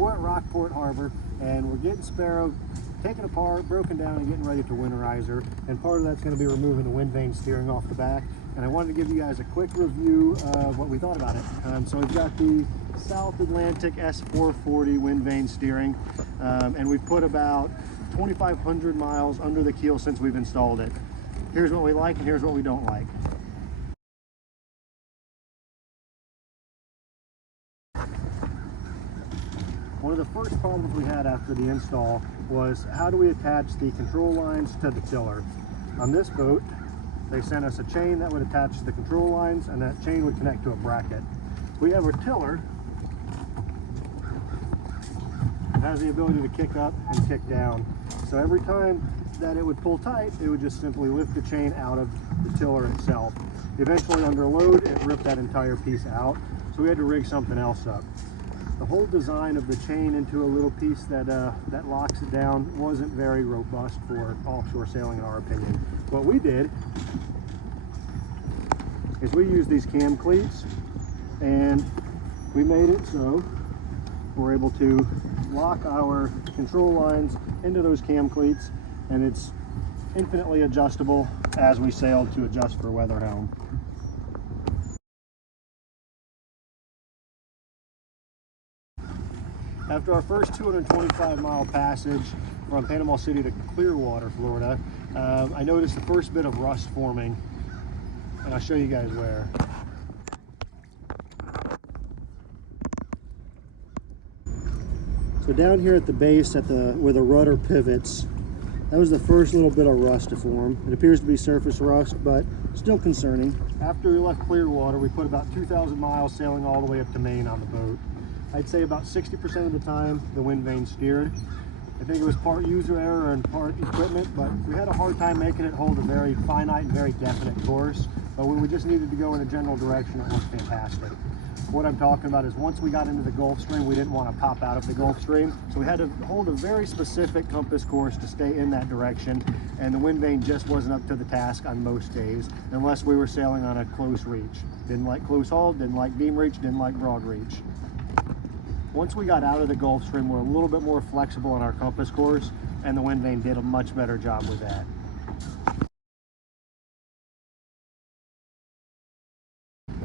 We're at Rockport Harbor, and we're getting Sparrow taken apart, broken down, and getting ready to winterize her. And part of that's going to be removing the wind vane steering off the back. And I wanted to give you guys a quick review of what we thought about it. So we've got the South Atlantic S440 wind vane steering, and we've put about 2,500 miles under the keel since we've installed it. Here's what we like and here's what we don't like. One of the first problems we had after the install was, how do we attach the control lines to the tiller? On this boat, they sent us a chain that would attach to the control lines, and that chain would connect to a bracket. We have a tiller that has the ability to kick up and kick down. So every time that it would pull tight, it would just simply lift the chain out of the tiller itself. Eventually, under load, it ripped that entire piece out, so we had to rig something else up. The whole design of the chain into a little piece that locks it down wasn't very robust for offshore sailing, in our opinion. What we did is we used these cam cleats, and we made it so we're able to lock our control lines into those cam cleats, and it's infinitely adjustable as we sail to adjust for weather helm. After our first 225-mile passage from Panama City to Clearwater, Florida, I noticed the first bit of rust forming, and I'll show you guys where. So down here at the base, where the rudder pivots, that was the first little bit of rust to form. It appears to be surface rust, but still concerning. After we left Clearwater, we put about 2,000 miles sailing all the way up to Maine on the boat. I'd say about 60% of the time the wind vane steered. I think it was part user error and part equipment, but we had a hard time making it hold a very finite and very definite course. But when we just needed to go in a general direction, it worked fantastic. What I'm talking about is, once we got into the Gulf Stream, we didn't want to pop out of the Gulf Stream, so we had to hold a very specific compass course to stay in that direction, and the wind vane just wasn't up to the task on most days, unless we were sailing on a close reach. Didn't like close haul, didn't like beam reach, didn't like broad reach. Once we got out of the Gulf Stream, we're a little bit more flexible on our compass course, and the wind vane did a much better job with that.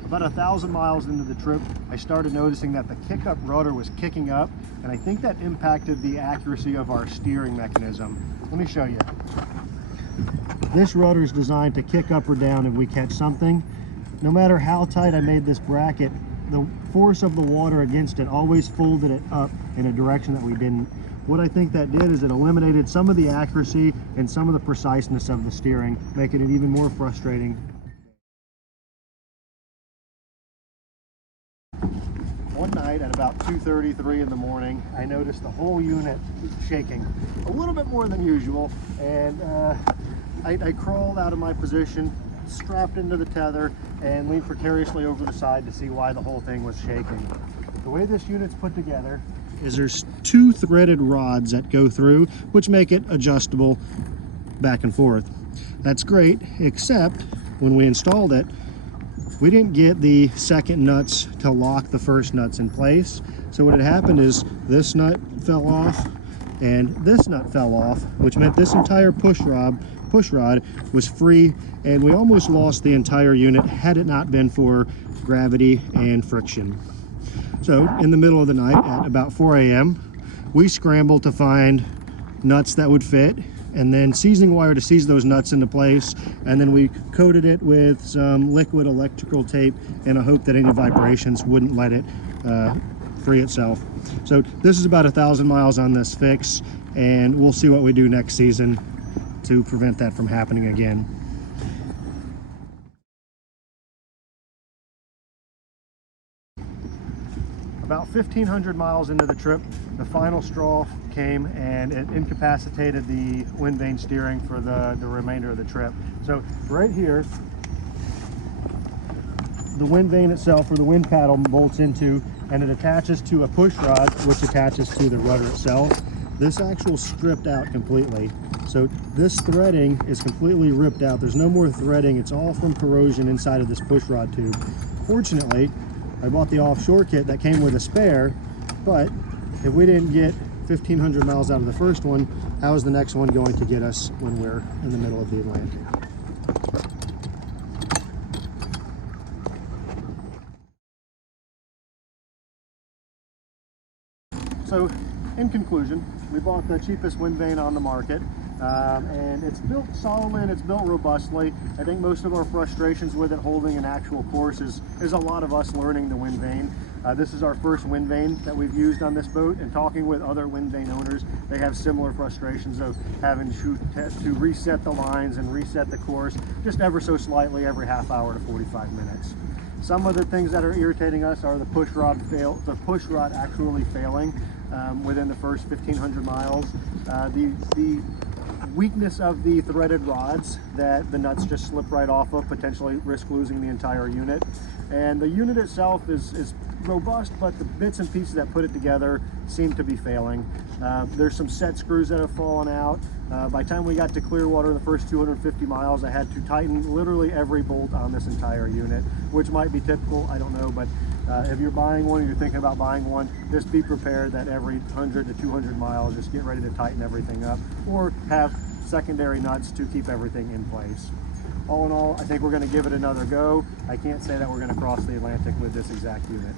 About 1,000 miles into the trip, I started noticing that the kick-up rudder was kicking up, and I think that impacted the accuracy of our steering mechanism. Let me show you. This rudder is designed to kick up or down if we catch something. No matter how tight I made this bracket, the force of the water against it always folded it up in a direction that we didn't. What I think that did is it eliminated some of the accuracy and some of the preciseness of the steering, making it even more frustrating. One night at about 2:33 in the morning, I noticed the whole unit shaking a little bit more than usual, and I crawled out of my position, strapped into the tether, and leaned precariously over the side to see why the whole thing was shaking. The way this unit's put together is there's two threaded rods that go through, which make it adjustable back and forth. That's great, except when we installed it, we didn't get the second nuts to lock the first nuts in place. So what had happened is this nut fell off and this nut fell off, which meant this entire push rod was free, and we almost lost the entire unit had it not been for gravity and friction. So in the middle of the night at about 4 a.m., we scrambled to find nuts that would fit, and then seizing wire to seize those nuts into place, and then we coated it with some liquid electrical tape in a hope that any vibrations wouldn't let it free itself. So this is about 1,000 miles on this fix, and we'll see what we do next season to prevent that from happening again. About 1,500 miles into the trip, the final straw came, and it incapacitated the wind vane steering for the remainder of the trip. So right here, the wind vane itself, or the wind paddle, bolts into, and it attaches to a push rod, which attaches to the rudder itself. This actual stripped out completely. So this threading is completely ripped out. There's no more threading. It's all from corrosion inside of this push rod tube. Fortunately, I bought the offshore kit that came with a spare, but if we didn't get 1,500 miles out of the first one, how is the next one going to get us when we're in the middle of the Atlantic? So, in conclusion, we bought the cheapest wind vane on the market, and it's built solidly and it's built robustly. I think most of our frustrations with it holding an actual course is a lot of us learning the wind vane. This is our first wind vane that we've used on this boat, and talking with other wind vane owners, they have similar frustrations of having to reset the lines and reset the course just ever so slightly every half hour to 45 minutes. Some of the things that are irritating us are the push rod actually failing within the first 1,500 miles. The weakness of the threaded rods that the nuts just slip right off of, potentially risk losing the entire unit. And the unit itself is robust, but the bits and pieces that put it together seem to be failing. There's some set screws that have fallen out. By the time we got to Clearwater, the first 250 miles, I had to tighten literally every bolt on this entire unit, which might be typical, I don't know, but if you're buying one or you're thinking about buying one, just be prepared that every 100 to 200 miles, just get ready to tighten everything up, or have secondary nuts to keep everything in place. All in all, I think we're going to give it another go. I can't say that we're going to cross the Atlantic with this exact unit.